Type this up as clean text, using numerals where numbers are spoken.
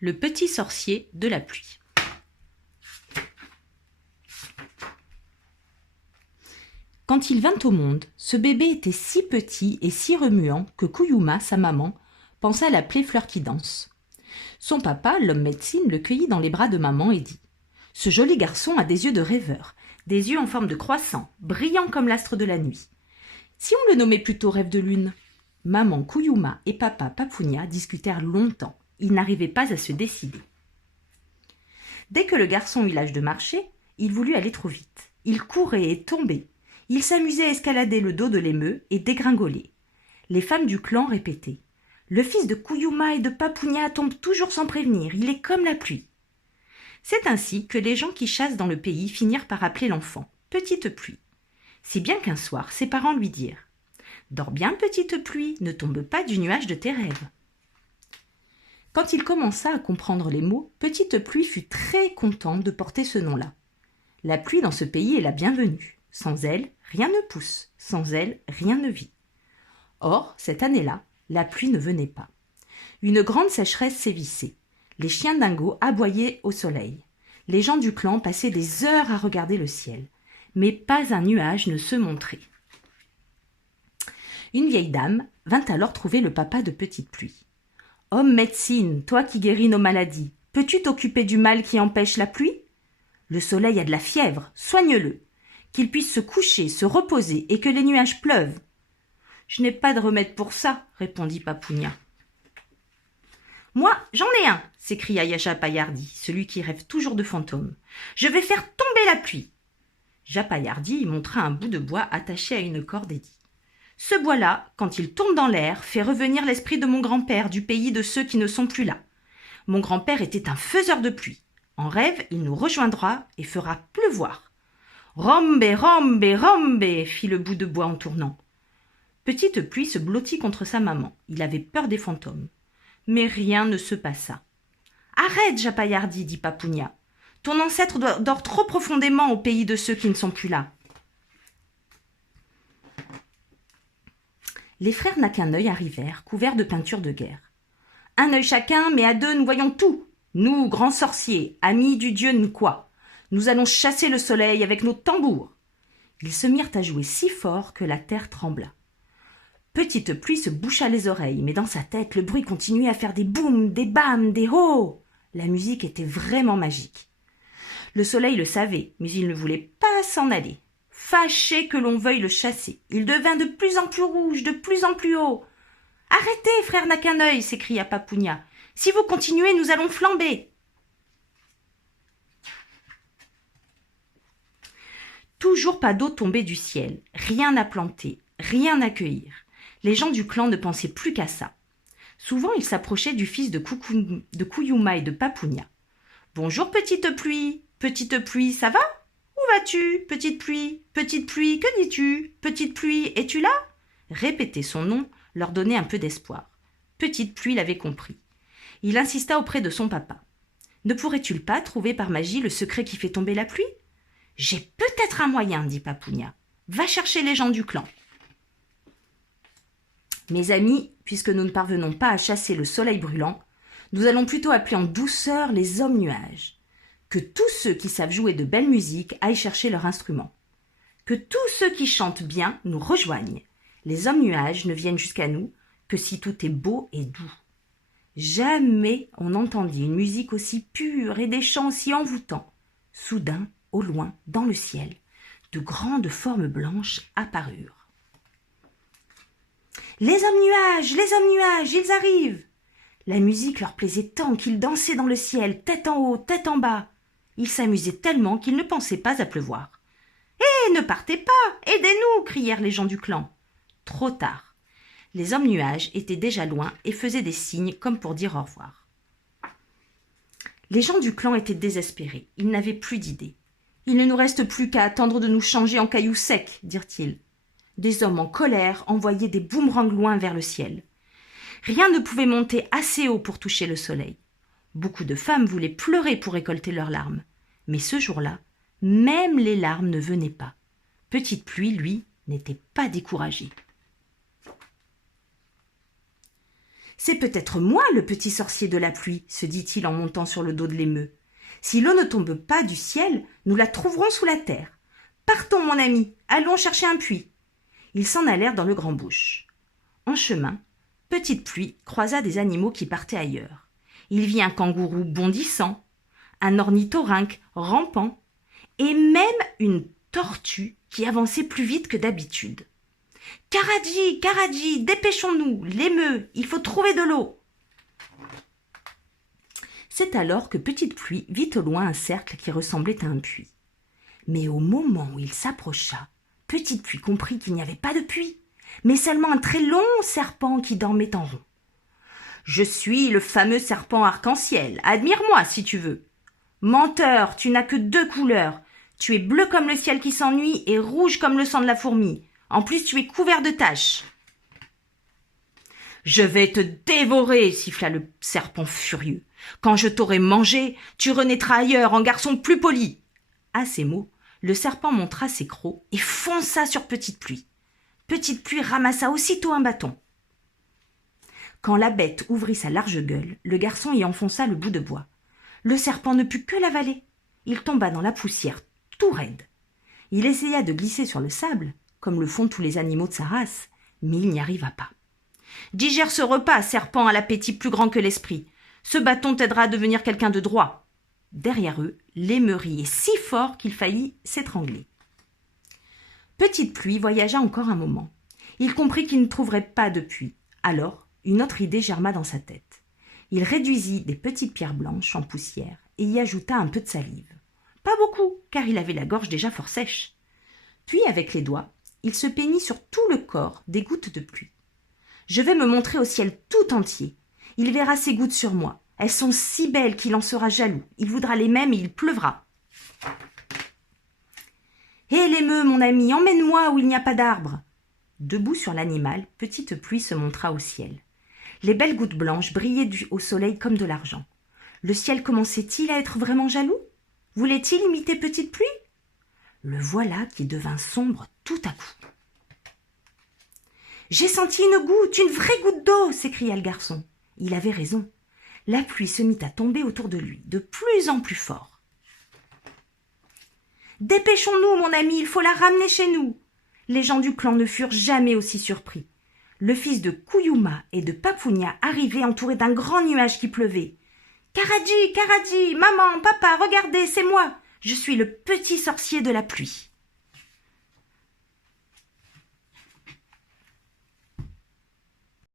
Le petit sorcier de la pluie. Quand il vint au monde, ce bébé était si petit et si remuant que Kouyouma, sa maman, pensa l'appeler Fleur qui danse. Son papa, l'homme médecine, le cueillit dans les bras de maman et dit « Ce joli garçon a des yeux de rêveur, des yeux en forme de croissant, brillants comme l'astre de la nuit. Si on le nommait plutôt Rêve de lune ?» Maman Kouyouma et papa Papounia discutèrent longtemps. Ils n'arrivaient pas à se décider. Dès que le garçon eut l'âge de marcher, il voulut aller trop vite. Il courait et tombait. Il s'amusait à escalader le dos de l'émeu et dégringoler. Les femmes du clan répétaient « Le fils de Kouyouma et de Papounia tombe toujours sans prévenir, il est comme la pluie. » C'est ainsi que les gens qui chassent dans le pays finirent par appeler l'enfant « Petite pluie ». Si bien qu'un soir, ses parents lui dirent « Dors bien, petite pluie, ne tombe pas du nuage de tes rêves. » Quand il commença à comprendre les mots, Petite pluie fut très contente de porter ce nom-là. La pluie dans ce pays est la bienvenue. Sans elle, rien ne pousse. Sans elle, rien ne vit. Or, cette année-là, la pluie ne venait pas. Une grande sécheresse sévissait. Les chiens dingos aboyaient au soleil. Les gens du clan passaient des heures à regarder le ciel. Mais pas un nuage ne se montrait. Une vieille dame vint alors trouver le papa de Petite pluie. « Homme médecine, toi qui guéris nos maladies, peux-tu t'occuper du mal qui empêche la pluie ? Le soleil a de la fièvre, soigne-le. Qu'il puisse se coucher, se reposer et que les nuages pleuvent. »« Je n'ai pas de remède pour ça, » répondit Papounia. « Moi, j'en ai un, » s'écria Japayardi, celui qui rêve toujours de fantômes. « Je vais faire tomber la pluie. » Japayardi montra un bout de bois attaché à une corde et dit « Ce bois-là, quand il tombe dans l'air, fait revenir l'esprit de mon grand-père du pays de ceux qui ne sont plus là. Mon grand-père était un faiseur de pluie. En rêve, il nous rejoindra et fera pleuvoir. »« Rombe, rombe, rombe » fit le bout de bois en tournant. Petite pluie se blottit contre sa maman. Il avait peur des fantômes. Mais rien ne se passa. « Arrête, Japayardi, dit Papounia. Ton ancêtre dort trop profondément au pays de ceux qui ne sont plus là. » Les frères n'a qu'un œil arrivèrent, couverts de peinture de guerre. « Un œil chacun, mais à deux nous voyons tout. Nous, grands sorciers, amis du dieu Nkwa, nous allons chasser le soleil avec nos tambours. » Ils se mirent à jouer si fort que la terre trembla. Petite pluie se boucha les oreilles, mais dans sa tête, le bruit continuait à faire des boums, des bams, des ho. La musique était vraiment magique. Le soleil le savait, mais il ne voulait pas s'en aller. Fâché que l'on veuille le chasser, il devint de plus en plus rouge, de plus en plus haut. « Arrêtez, frère n'a qu'un œil !» s'écria Papounia. « Si vous continuez, nous allons flamber. » Toujours pas d'eau tombée du ciel, rien à planter, rien à cueillir. Les gens du clan ne pensaient plus qu'à ça. Souvent, ils s'approchaient du fils de Kouyouma et de Papounia. « Bonjour, petite pluie, ça va ? Où vas-tu, petite pluie, que dis-tu ? Petite pluie, es-tu là ?» Répéter son nom leur donnait un peu d'espoir. Petite pluie l'avait compris. Il insista auprès de son papa. « Ne pourrais-tu pas trouver par magie le secret qui fait tomber la pluie ?»« J'ai peut-être un moyen, dit Papounia. Va chercher les gens du clan. » Mes amis, puisque nous ne parvenons pas à chasser le soleil brûlant, nous allons plutôt appeler en douceur les hommes nuages. Que tous ceux qui savent jouer de belle musique aillent chercher leur instrument. Que tous ceux qui chantent bien nous rejoignent. Les hommes nuages ne viennent jusqu'à nous que si tout est beau et doux. Jamais on n'entendit une musique aussi pure et des chants aussi envoûtants. Soudain, au loin, dans le ciel, de grandes formes blanches apparurent. « Les hommes nuages, ils arrivent !» La musique leur plaisait tant qu'ils dansaient dans le ciel, tête en haut, tête en bas. Ils s'amusaient tellement qu'ils ne pensaient pas à pleuvoir. « Hé, ne partez pas, aidez-nous » crièrent les gens du clan. Trop tard. Les hommes nuages étaient déjà loin et faisaient des signes comme pour dire au revoir. Les gens du clan étaient désespérés. Ils n'avaient plus d'idées. « Il ne nous reste plus qu'à attendre de nous changer en cailloux secs, » dirent-ils. Des hommes en colère envoyaient des boomerangs loin vers le ciel. Rien ne pouvait monter assez haut pour toucher le soleil. Beaucoup de femmes voulaient pleurer pour récolter leurs larmes. Mais ce jour-là, même les larmes ne venaient pas. Petite pluie, lui, n'était pas découragé. C'est peut-être moi le petit sorcier de la pluie, se dit-il en montant sur le dos de l'émeu. Si l'eau ne tombe pas du ciel, nous la trouverons sous la terre. Partons, mon ami, allons chercher un puits. Ils s'en allèrent dans le grand bush. En chemin, Petite Pluie croisa des animaux qui partaient ailleurs. Il vit un kangourou bondissant, un ornithorynque rampant, et même une tortue qui avançait plus vite que d'habitude. « Karadji, Karadji, dépêchons-nous, l'émeu, il faut trouver de l'eau !» C'est alors que Petite Pluie vit au loin un cercle qui ressemblait à un puits. Mais au moment où il s'approcha, Petite Pluie comprit qu'il n'y avait pas de puits, mais seulement un très long serpent qui dormait en rond. « Je suis le fameux serpent arc-en-ciel, admire-moi si tu veux. »« Menteur, tu n'as que 2 couleurs. Tu es bleu comme le ciel qui s'ennuie et rouge comme le sang de la fourmi. En plus, tu es couvert de taches. »« Je vais te dévorer, siffla le serpent furieux. Quand je t'aurai mangé, tu renaîtras ailleurs en garçon plus poli. » À ces mots, le serpent montra ses crocs et fonça sur Petite Pluie. Petite Pluie ramassa aussitôt un bâton. Quand la bête ouvrit sa large gueule, le garçon y enfonça le bout de bois. Le serpent ne put que l'avaler. Il tomba dans la poussière, tout raide. Il essaya de glisser sur le sable, comme le font tous les animaux de sa race, mais il n'y arriva pas. « Digère ce repas, serpent à l'appétit plus grand que l'esprit. Ce bâton t'aidera à devenir quelqu'un de droit. » Derrière eux, l'émeu riait si fort qu'il faillit s'étrangler. Petite Pluie voyagea encore un moment. Il comprit qu'il ne trouverait pas de puits. Alors, une autre idée germa dans sa tête. Il réduisit des petites pierres blanches en poussière et y ajouta un peu de salive. Pas beaucoup, car il avait la gorge déjà fort sèche. Puis, avec les doigts, il se peignit sur tout le corps des gouttes de pluie. « Je vais me montrer au ciel tout entier. Il verra ces gouttes sur moi. Elles sont si belles qu'il en sera jaloux. Il voudra les mêmes et il pleuvra. »« Hé l'émeu, mon ami, emmène-moi où il n'y a pas d'arbre. » Debout sur l'animal, Petite Pluie se montra au ciel. Les belles gouttes blanches brillaient au soleil comme de l'argent. Le ciel commençait-il à être vraiment jaloux? Voulait-il imiter Petite Pluie? Le voilà qui devint sombre tout à coup. « J'ai senti une vraie goutte d'eau !» s'écria le garçon. Il avait raison. La pluie se mit à tomber autour de lui, de plus en plus fort. « Dépêchons-nous, mon ami, il faut la ramener chez nous !» Les gens du clan ne furent jamais aussi surpris. Le fils de Kuyuma et de Papounia arrivaient entourés d'un grand nuage qui pleuvait. « Karadji, Karadji, maman, papa, regardez, c'est moi. Je suis le petit sorcier de la pluie. »